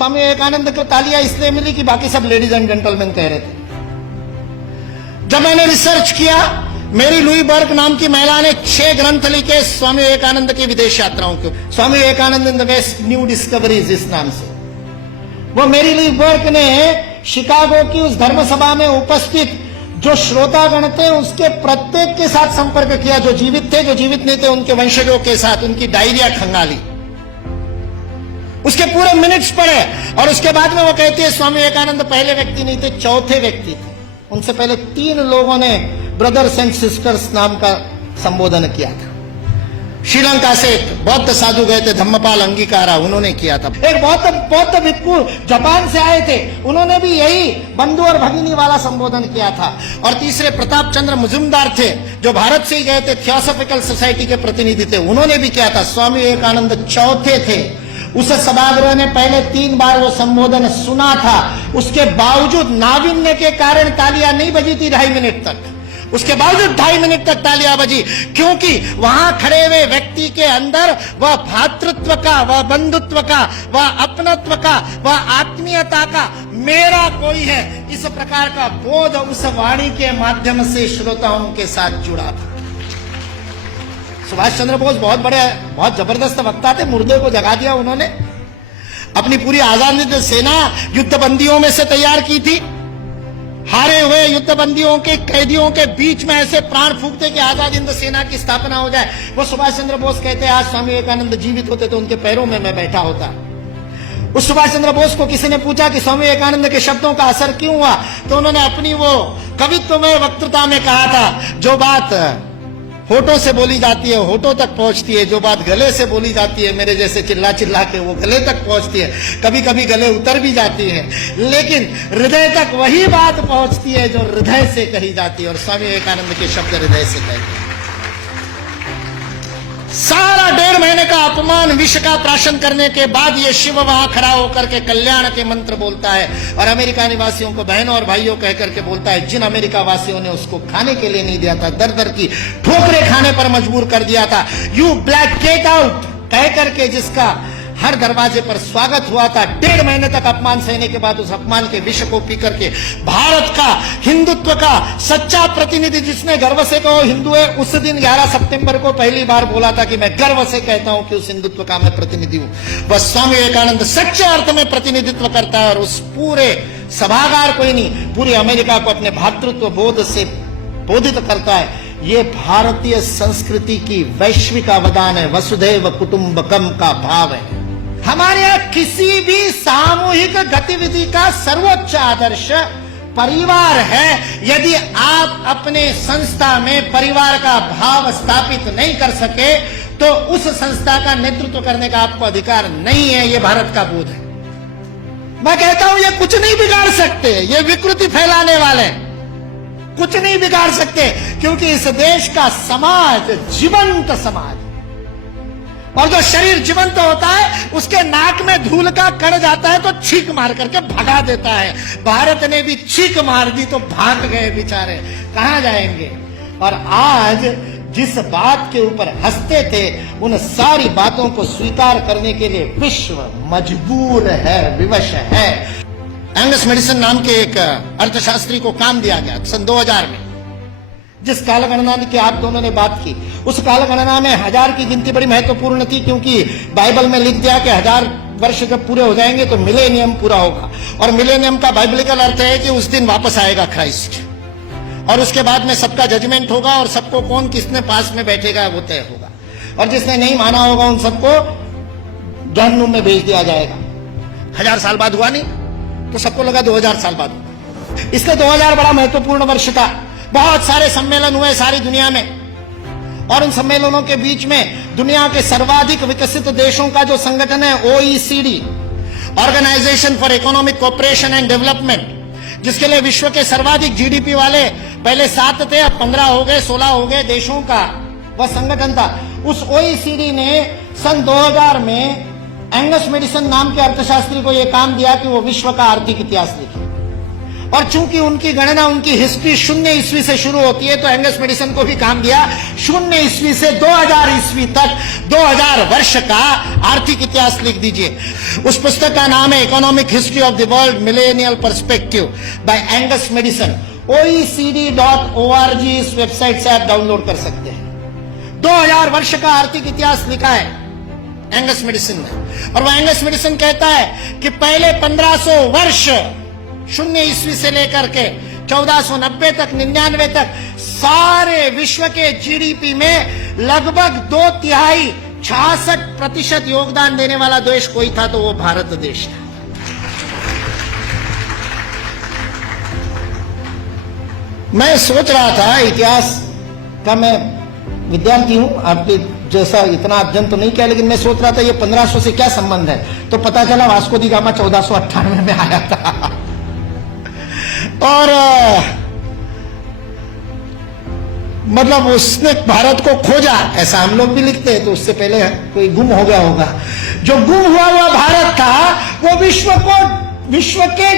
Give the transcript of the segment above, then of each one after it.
स्वामी विवेकानंद को तालियां इसलिए मिली कि बाकी सब लेडीज एंड जेंटलमैन कह रहे थे। जब मैंने रिसर्च किया, मेरी लुई बर्क नाम की महिला ने 6 ग्रंथ लिखे स्वामी विवेकानंद की विदेश यात्राओं के। Swami Vivekananda in the west new discoveries इस नाम से। वो मेरी लुई बर्क ने शिकागो की उस धर्म सभा में उपस्थित जो श्रोतागण थे उसके प्रत्येक के साथ संपर्क किया, जो जीवित थे, जो जीवित नहीं थे, उनके वंशजों के साथ उनकी डायरिया खंगाली, उसके पूरे मिनट्स पढ़े। और उसके बाद में वो कहती है स्वामी विवेकानंद पहले व्यक्ति नहीं थे, चौथे व्यक्ति थे। उनसे पहले 3 लोगों ने ब्रदर्स एंड सिस्टर्स नाम का संबोधन किया था। श्रीलंका से एक बौद्ध साधु गए थे, धम्मपाल अंगीकारा, उन्होंने किया था। एक बौद्ध भिक्खु जापान से आए थे, उन्होंने भी यही बंधु और भगिनी वाला संबोधन किया था। और तीसरे प्रताप चंद्र मुजुमदार थे, जो भारत से ही गए थे, थियोसॉफिकल सोसाइटी के प्रतिनिधि थे, उन्होंने भी किया था। स्वामी विवेकानंद चौथे थे। उस सभागृह ने पहले 3 बार वो संबोधन सुना था, उसके बावजूद नाविन्य के कारण तालियां नहीं बजी थी 2.5 मिनट तक। उसके बावजूद 2.5 मिनट तक तालियां बजी, क्योंकि वहां खड़े हुए व्यक्ति के अंदर वह भातृत्व का, वह बंधुत्व का, वह अपनत्व का, वह आत्मीयता का, मेरा कोई है, इस प्रकार का बोध उस वाणी के माध्यम से श्रोताओं के साथ जुड़ा था। सुभाष चंद्र बोस बहुत जबरदस्त वक्ता थे, मुर्दे को जगा दिया उन्होंने। अपनी पूरी आजादी सेना युद्धबंदियों में से तैयार की थी। हारे हुए युद्धबंदियों के कैदियों के बीच में ऐसे प्राण फूंकते कि आजाद हिंद सेना की स्थापना हो जाए। वो सुभाष चंद्र बोस कहते आज स्वामी विवेकानंद जीवित होते तो उनके पैरों में मैं बैठा होता। उस सुभाष चंद्र बोस को किसी ने पूछा कि स्वामी विवेकानंद के शब्दों का असर क्यों हुआ, तो उन्होंने अपनी वो कवित्वमय वक्तृता में कहा था, जो बात होठों से बोली जाती है होठों तक पहुंचती है, जो बात गले से बोली जाती है मेरे जैसे चिल्ला चिल्ला के वो गले तक पहुंचती है, कभी कभी गले उतर भी जाती है, लेकिन हृदय तक वही बात पहुंचती है जो हृदय से कही जाती है। और स्वामी विवेकानंद के शब्द हृदय से कहते हैं। सारा 1.5 महीने का अपमान विष का प्राशन करने के बाद ये शिव वहां खड़ा होकर के कल्याण के मंत्र बोलता है और अमेरिका निवासियों को बहनों और भाइयों कह करके बोलता है, जिन अमेरिका वासियों ने उसको खाने के लिए नहीं दिया था, दर दर की ठोकरें खाने पर मजबूर कर दिया था, यू ब्लैक गेट आउट कह करके जिसका हर दरवाजे पर स्वागत हुआ था, 1.5 महीने तक अपमान सहने के बाद उस अपमान के विष को पी करके भारत का हिंदुत्व का सच्चा प्रतिनिधि जिसने गर्व से कहो हिंदू है, उस दिन 11 सितंबर को पहली बार बोला था कि मैं गर्व से कहता हूं कि उस हिंदुत्व का मैं प्रतिनिधि हूं। बस स्वामी विवेकानंद सच्चे अर्थ में प्रतिनिधित्व करता है और उस पूरे सभागार को ही नहीं, पूरी अमेरिका को अपने भातृत्व बोध से बोधित करता है। ये भारतीय संस्कृति की वैश्विक अवदान है, वसुधैव कुटुंबकम का भाव है। हमारे यहां किसी भी सामूहिक गतिविधि का सर्वोच्च आदर्श परिवार है। यदि आप अपने संस्था में परिवार का भाव स्थापित नहीं कर सके तो उस संस्था का नेतृत्व करने का आपको अधिकार नहीं है। यह भारत का बोध है। मैं कहता हूं ये कुछ नहीं बिगाड़ सकते, ये विकृति फैलाने वाले कुछ नहीं बिगाड़ सकते, क्योंकि इस देश का समाज जीवंत समाज, और जो शरीर जीवंत होता है उसके नाक में धूल का कण जाता है तो छींक मार करके भगा देता है। भारत ने भी छींक मार दी तो भाग गए बेचारे, कहां जाएंगे। और आज जिस बात के ऊपर हंसते थे उन सारी बातों को स्वीकार करने के लिए विश्व मजबूर है, विवश है। एंगस मेडिसन नाम के एक अर्थशास्त्री को काम दिया गया सन 2000 में। जिस कालगणना की आप दोनों ने बात की, उस कालगणना में 1000 की गिनती बड़ी महत्वपूर्ण थी, क्योंकि बाइबल में लिख दिया कि 1000 वर्ष जब पूरे हो जाएंगे तो मिलेनियम पूरा होगा। और मिलेनियम का बाइबलिकल अर्थ है कि उस दिन वापस आएगा क्राइस्ट, और उसके बाद में सबका जजमेंट होगा और सबको कौन किसने पास में बैठेगा वो तय होगा, और जिसने नहीं माना होगा उन सबको जहन्नुम में भेज दिया जाएगा। 1000 साल बाद हुआ नहीं तो सबको लगा 2000 साल बाद हुआ। इसलिए 2000 बड़ा महत्वपूर्ण वर्ष था। बहुत सारे सम्मेलन हुए सारी दुनिया में, और उन सम्मेलनों के बीच में दुनिया के सर्वाधिक विकसित देशों का जो संगठन है OECD, organization for economic cooperation and development, जिसके लिए विश्व के सर्वाधिक GDP वाले पहले 7 थे, अब 15 हो गए, 16 हो गए देशों का वह संगठन था। उस OECD ने सन 2000 में एंगस मेडिसन नाम के अर्थशास्त्री को यह काम दिया कि वो विश्व का आर्थिक इतिहास लिखे। और चूंकि उनकी गणना, उनकी हिस्ट्री 0 ईस्वी से शुरू होती है, तो एंगस मैडिसन को भी काम दिया 0 ईस्वी से 2000 ईस्वी तक 2000 वर्ष का आर्थिक इतिहास लिख दीजिए। उस पुस्तक का नाम है economic history of the world millennial perspective by Angus Maddison. OECD.org इस वेबसाइट से आप डाउनलोड कर सकते हैं। 2000 वर्ष का आर्थिक इतिहास लिखा है एंगस मैडिसन ने। और वह एंगस मैडिसन कहता है कि पहले 1500 वर्ष 0 ईस्वी से लेकर के 1490 तक 99 तक सारे विश्व के जीडीपी में लगभग 2/3 66% योगदान देने वाला देश कोई था तो वो भारत देश था। मैं सोच रहा था, इतिहास का मैं विद्यार्थी हूं, आपके जैसा इतना अध्ययन तो नहीं किया, लेकिन मैं सोच रहा था ये 1500 से क्या संबंध है। तो पता चला वास्को दी गामा 1498 में आया था। और मतलब उसने भारत को खोजा, ऐसा हम लोग भी लिखते हैं, तो उससे पहले कोई गुम हो गया होगा। जो गुम हुआ भारत था वो विश्व के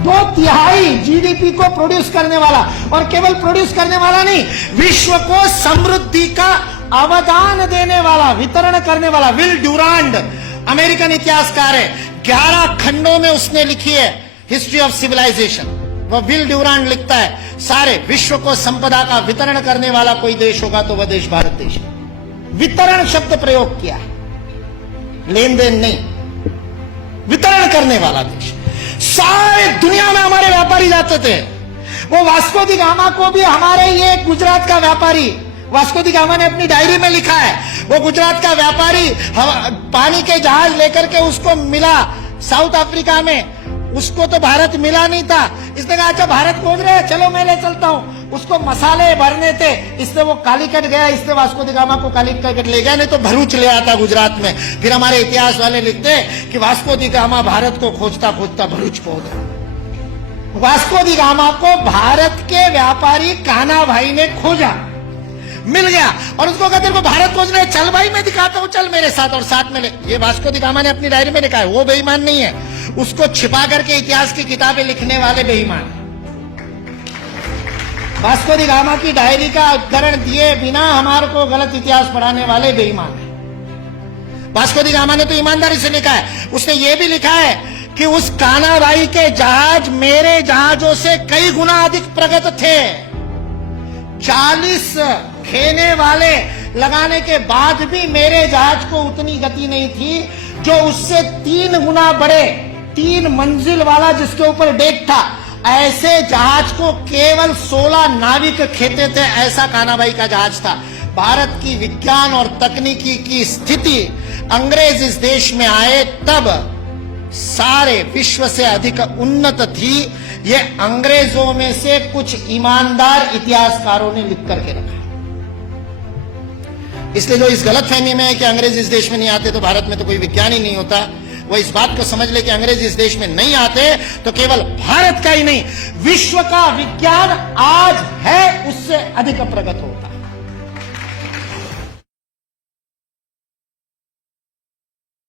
2/3 जीडीपी को प्रोड्यूस करने वाला, और केवल प्रोड्यूस करने वाला नहीं, विश्व को समृद्धि का अवदान देने वाला, वितरण करने वाला विल ड्यूरांड अमेरिकन इतिहासकार है। 11 खंडों में उसने लिखी है हिस्ट्री ऑफ सिविलाइजेशन। वह विल ड्यूरांड लिखता है सारे विश्व को संपदा का वितरण करने वाला कोई देश होगा तो वह देश भारत देश है। वितरण शब्द प्रयोग किया है, लेन देन नहीं, वितरण करने वाला देश। सारे दुनिया में हमारे व्यापारी जाते थे। वो वास्को दी गामा को भी हमारे ये गुजरात का व्यापारी, वास्को दी गामा ने अपनी डायरी में लिखा है, वो गुजरात का व्यापारी पानी के जहाज लेकर के उसको मिला साउथ अफ्रीका में। उसको तो भारत मिला नहीं था। इसने कहा अच्छा भारत खोज रहे हैं, चलो मैं ले चलता हूं। उसको मसाले भरने थे, इसलिए वो कालीकट गया, इसलिए वास्को दी गामा को कालीकट ले गया, नहीं तो भरूच ले आता गुजरात में। फिर हमारे इतिहास वाले लिखते कि वास्को दी गामा भारत को खोजता खोजता भरूच पहुंच गया। वास्को दी गामा को भारत के व्यापारी कान्हा भाई ने खोजा, मिल गया, और उसको कहते को भारत खोजने, चल भाई मैं दिखाता हूं, चल मेरे साथ, और साथ में ले। ये वास्को दी गामा ने अपनी डायरी में लिखा है, वो बेईमान नहीं है, उसको छिपा करके इतिहास की किताबें लिखने वाले बेईमान। वास्को दी गामा की डायरी का उद्धरण दिए बिना हमारे को गलत इतिहास पढ़ाने वाले बेईमान है। वास्को दी गामा ने तो ईमानदारी से लिखा है। उसने ये भी लिखा है कि उस कान्हा भाई के जहाज मेरे जहाजों से कई गुना अधिक प्रगत थे। 40 खेने वाले लगाने के बाद भी मेरे जहाज को उतनी गति नहीं थी जो उससे 3 गुना बड़े, 3 मंजिल वाला जिसके ऊपर डेक था, ऐसे जहाज को केवल 16 नाविक खेते थे। ऐसा कान्हा भाई का जहाज था। भारत की विज्ञान और तकनीकी की स्थिति अंग्रेज इस देश में आए तब सारे विश्व से अधिक उन्नत थी। ये अंग्रेजों में से कुछ ईमानदार इतिहासकारों ने लिख करके रखा। इसलिए जो इस गलतफहमी में है कि अंग्रेज इस देश में नहीं आते तो भारत में तो कोई विज्ञान ही नहीं होता, वो इस बात को समझ ले कि अंग्रेज इस देश में नहीं आते तो केवल भारत का ही नहीं, विश्व का विज्ञान आज है उससे अधिक प्रगत होता है।